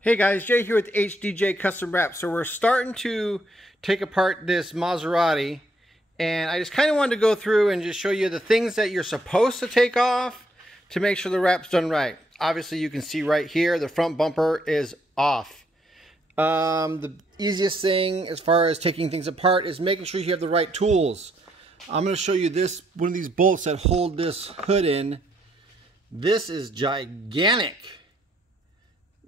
Hey guys, Jay here with HDJ Custom Wrap. So we're starting to take apart this Maserati, and I just kind of wanted to go through and just show you the things that you're supposed to take off to make sure the wrap's done right. Obviously you can see right here the front bumper is off. The easiest thing as far as taking things apart is making sure you have the right tools. I'm going to show you this, one of these bolts that hold this hood in. This is gigantic.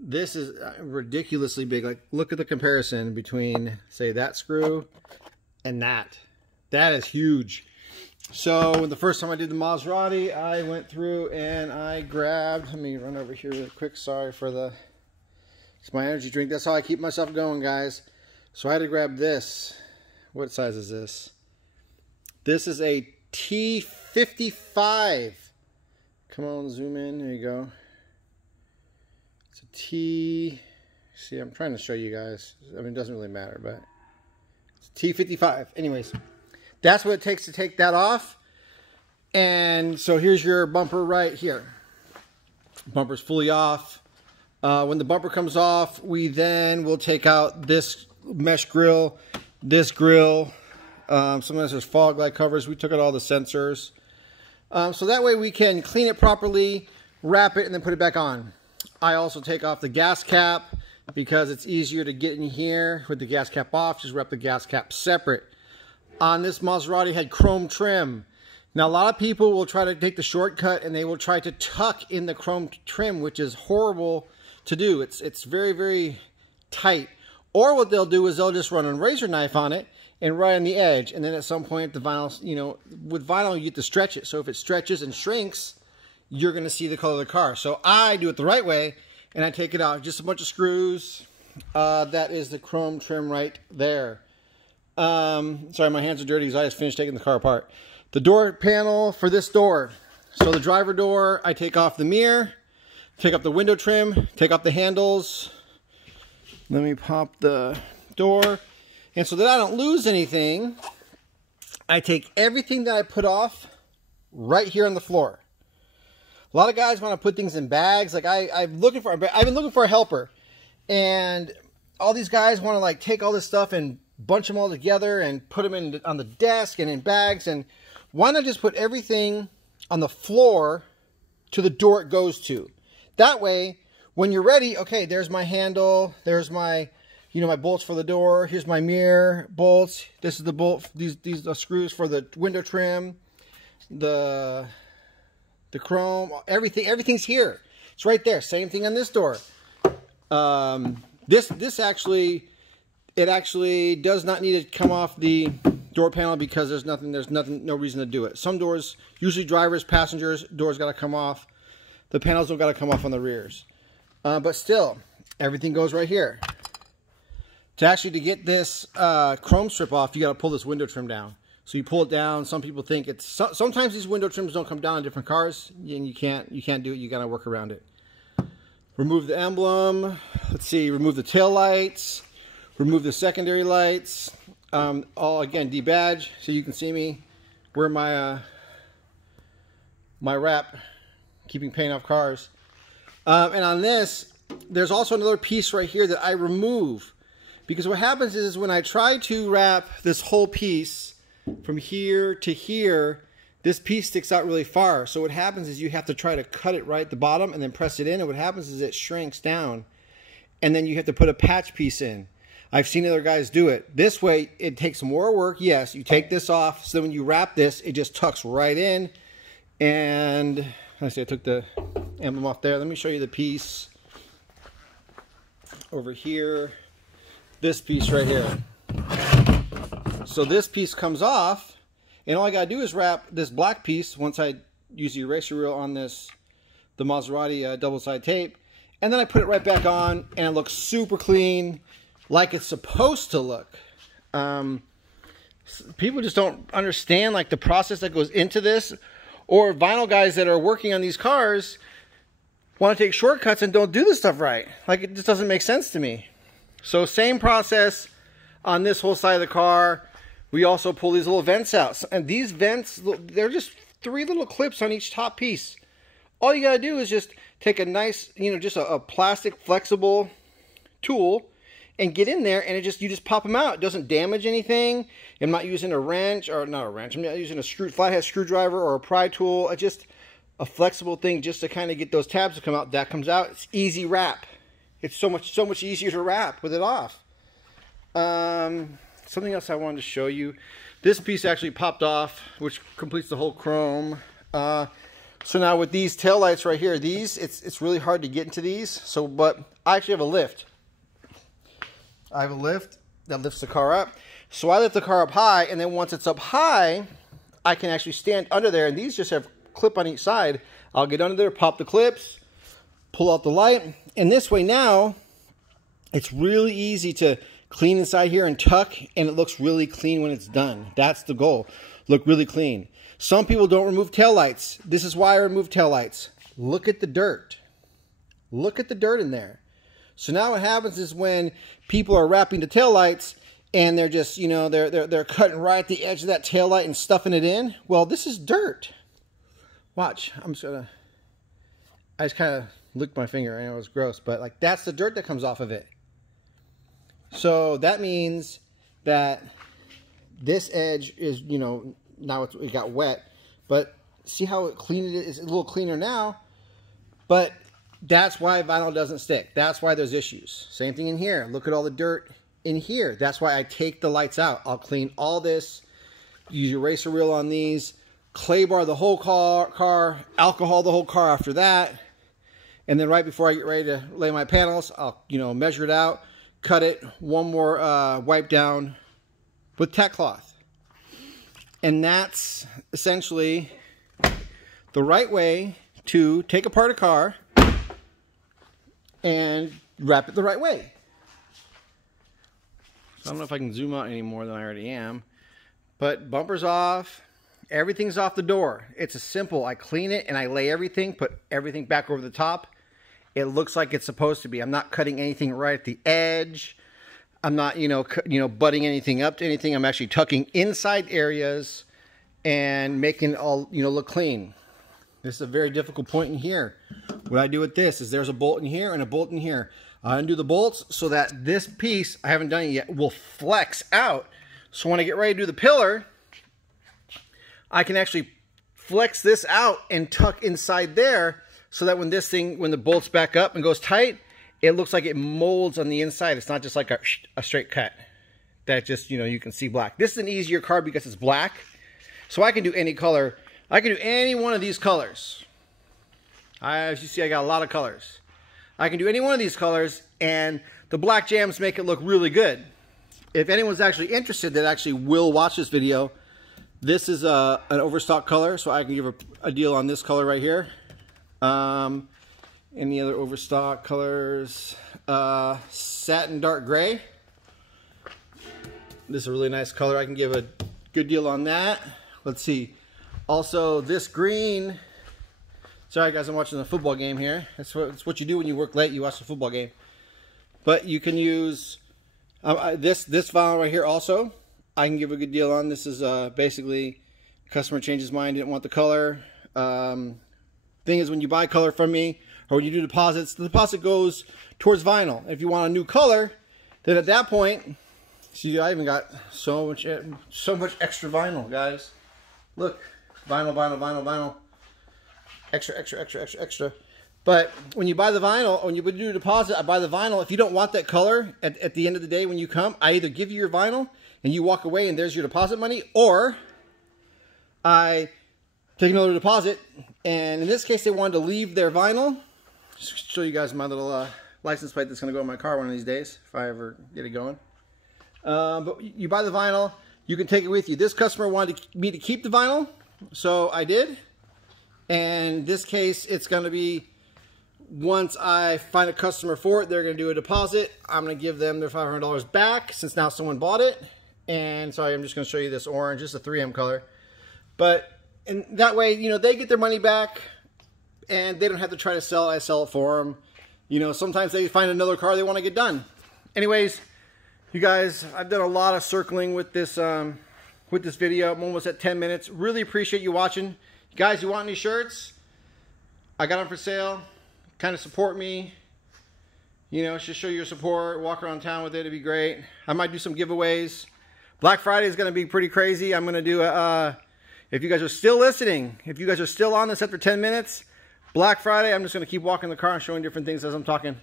This is ridiculously big. Like, look at the comparison between, say, that screw and that. That is huge. So the first time I did the Maserati, I went through and I grabbed, let me run over here real quick. Sorry for the, it's my energy drink. That's how I keep myself going, guys. So I had to grab this. What size is this? This is a T55. Come on, zoom in. There you go. It's a T. See, I'm trying to show you guys. I mean, it doesn't really matter, but it's T55. Anyways, that's what it takes to take that off. And so here's your bumper right here. Bumper's fully off. When the bumper comes off, we then will take out this mesh grill, this grill. Sometimes there's fog light covers. We took out all the sensors. So that way we can clean it properly, wrap it, and then put it back on. I also take off the gas cap because it's easier to get in here with the gas cap off. Just wrap the gas cap separate. On this Maserati, had chrome trim. Now a lot of people will try to take the shortcut and they will try to tuck in the chrome trim, which is horrible to do. It's very, very tight. Or what they'll do is they'll just run a razor knife on it and right on the edge. And then at some point the vinyl, you know, with vinyl you get to stretch it. So if it stretches and shrinks, you're going to see the color of the car. So I do it the right way, and I take it out. Just a bunch of screws. That is the chrome trim right there. Sorry, my hands are dirty because I just finished taking the car apart. The door panel for this door. So the driver door, I take off the mirror, take off the window trim, take off the handles. Let me pop the door. And so that I don't lose anything, I take everything that I put off right here on the floor. A lot of guys want to put things in bags. Like I've been looking for a helper, and all these guys want to like take all this stuff and bunch them all together and put them in on the desk and in bags. And why not just put everything on the floor to the door it goes to? That way, when you're ready, okay, there's my handle, there's my, you know, my bolts for the door. Here's my mirror bolts. This is the bolt. These are screws for the window trim, the chrome, everything's here. It's right there. Same thing on this door. This actually, it actually does not need to come off the door panel because there's no reason to do it. Some doors, usually drivers, passengers, doors got to come off. The panels don't got to come off on the rears. But still, everything goes right here. To get this chrome strip off, you got to pull this window trim down. So you pull it down. Some people think it's sometimes these window trims don't come down on different cars, and you can't do it. You got to work around it. Remove the emblem. Let's see. Remove the tail lights. Remove the secondary lights. All again debadge so you can see me. Wear my my wrap, keeping paint off cars. And on this, there's also another piece right here that I remove, because what happens is when I try to wrap this whole piece from here to here, this piece sticks out really far. So what happens is you have to try to cut it right at the bottom and then press it in. And what happens is it shrinks down, and then you have to put a patch piece in. I've seen other guys do it. This way, it takes more work. Yes, you take this off, so when you wrap this, it just tucks right in. And I took the emblem off there. Let me show you the piece over here. This piece right here. So this piece comes off, and all I gotta do is wrap this black piece once I use the eraser wheel on the Maserati double-side tape, and then I put it right back on, and it looks super clean, like it's supposed to look. People just don't understand like the process that goes into this, or vinyl guys that are working on these cars want to take shortcuts and don't do this stuff right. Like, it just doesn't make sense to me. So same process on this whole side of the car. We also pull these little vents out. And these vents, they're just 3 little clips on each top piece. All you gotta do is just take a nice, you know, just a plastic flexible tool and get in there, and you just pop them out. It doesn't damage anything. I'm not using a wrench, or not a wrench. I'm not using a flathead screwdriver or a pry tool. It's just a flexible thing just to kind of get those tabs to come out. That comes out. It's easy wrap. It's so much easier to wrap with it off. Something else I wanted to show you. This piece actually popped off, which completes the whole chrome. So now with these taillights right here, it's really hard to get into these. So, but I actually have a lift. I have a lift that lifts the car up. So I lift the car up high, and then once it's up high, I can actually stand under there, and these just have clip on each side. I'll get under there, pop the clips, pull out the light, and this way now, it's really easy to clean inside here and tuck, and it looks really clean when it's done. That's the goal. Look really clean. Some people don't remove taillights. This is why I remove taillights. Look at the dirt. Look at the dirt in there. So now what happens is when people are wrapping the taillights and they're just, you know, they're cutting right at the edge of that taillight and stuffing it in. Well, this is dirt. Watch. I just kind of licked my finger. I know it was gross, but like that's the dirt that comes off of it. So that means that this edge is, you know, now it got wet, but see how clean it is? It's a little cleaner now, but that's why vinyl doesn't stick. That's why there's issues. Same thing in here. Look at all the dirt in here. That's why I take the lights out. I'll clean all this, use your eraser wheel on these, clay bar the whole car, alcohol the whole car after that, and then right before I get ready to lay my panels, I'll, you know, measure it out, cut it, one more wipe down with tack cloth. And that's essentially the right way to take apart a car and wrap it the right way. So I don't know if I can zoom out any more than I already am, but bumpers off, everything's off the door. It's a simple, I clean it and I lay everything, put everything back over the top. It looks like it's supposed to be. I'm not cutting anything right at the edge. I'm not, butting anything up to anything. I'm actually tucking inside areas and making it all, look clean. This is a very difficult point in here. What I do with this is there's a bolt in here and a bolt in here. I undo the bolts so that this piece, I haven't done it yet, will flex out. So when I get ready to do the pillar, I can actually flex this out and tuck inside there so that when the bolt's back up and goes tight, it looks like it molds on the inside. It's not just like a straight cut that just, you can see black. This is an easier car because it's black. So I can do any color. I can do any one of these colors. As you see, I got a lot of colors. I can do any one of these colors, and the black jams make it look really good. If anyone's actually interested that actually will watch this video, this is an overstock color, so I can give a deal on this color right here. Any other overstock colors? Satin dark gray. This is a really nice color. I can give a good deal on that. Let's see. Also, this green. Sorry guys, I'm watching the football game here. That's what you do when you work late. You watch the football game. But you can use this vinyl right here also. I can give a good deal on. This is basically customer changed his mind, didn't want the color. Thing is, when you buy color from me or when you do deposits, the deposit goes towards vinyl. If you want a new color, then at that point, see, I even got so much extra vinyl, guys. Look, vinyl, vinyl, vinyl, vinyl. Extra, extra, extra, extra, extra. But when you buy the vinyl, when you do a deposit, I buy the vinyl. If you don't want that color at the end of the day when you come, I either give you your vinyl and you walk away and there's your deposit money, or I take another deposit. And in this case, they wanted to leave their vinyl. Just show you guys my little license plate that's going to go in my car one of these days if I ever get it going. But you buy the vinyl, you can take it with you. This customer wanted me to keep the vinyl, so I did. And in this case, it's going to be, once I find a customer for it, they're going to do a deposit. I'm going to give them their $500 back since now someone bought it. And sorry, I'm just going to show you this orange, just a 3M color. But and that way, they get their money back and they don't have to try to sell it. I sell it for them. Sometimes they find another car they want to get done. Anyways, you guys, I've done a lot of circling with this video. I'm almost at 10 minutes. Really appreciate you watching. Guys, you want any shirts? I got them for sale. Kind of support me. You know, just show your support, walk around town with it, it'd be great. I might do some giveaways. Black Friday is going to be pretty crazy. I'm going to do if you guys are still listening, if you guys are still on this after 10 minutes, Black Friday, I'm just going to keep walking the car and showing different things as I'm talking.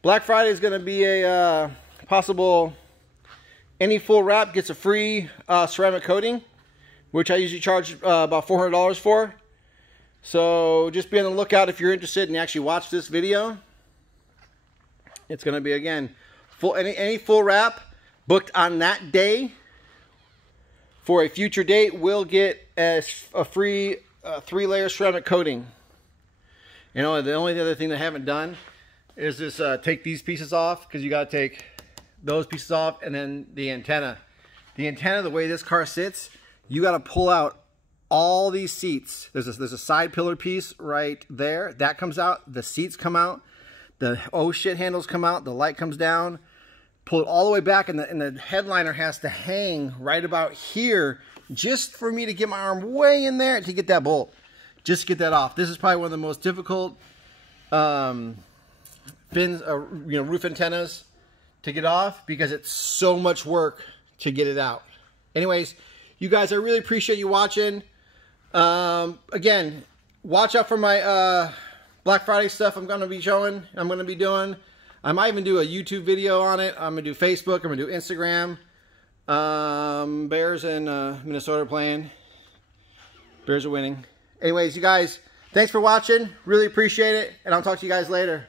Black Friday is going to be a possible, any full wrap gets a free ceramic coating, which I usually charge about $400 for. So just be on the lookout if you're interested and actually watch this video. It's going to be, again, any full wrap booked on that day for a future date will get a free 3-layer ceramic coating. You know, the only other thing that I haven't done is this take these pieces off, because you got to take those pieces off, and then the antenna. The antenna, the way this car sits, you got to pull out all these seats. There's a side pillar piece right there. That comes out. The seats come out. The oh shit handles come out, the light comes down, pull it all the way back, and the headliner has to hang right about here just for me to get my arm way in there to get that bolt. Just to get that off. This is probably one of the most difficult fins, roof antennas to get off, because it's so much work to get it out. Anyways, you guys, I really appreciate you watching. Again, watch out for my Black Friday stuff I'm going to be showing, I'm going to be doing. I might even do a YouTube video on it. I'm going to do Facebook, I'm going to do Instagram. Bears and Minnesota are playing. Bears are winning. Anyways, you guys, thanks for watching. Really appreciate it, and I'll talk to you guys later.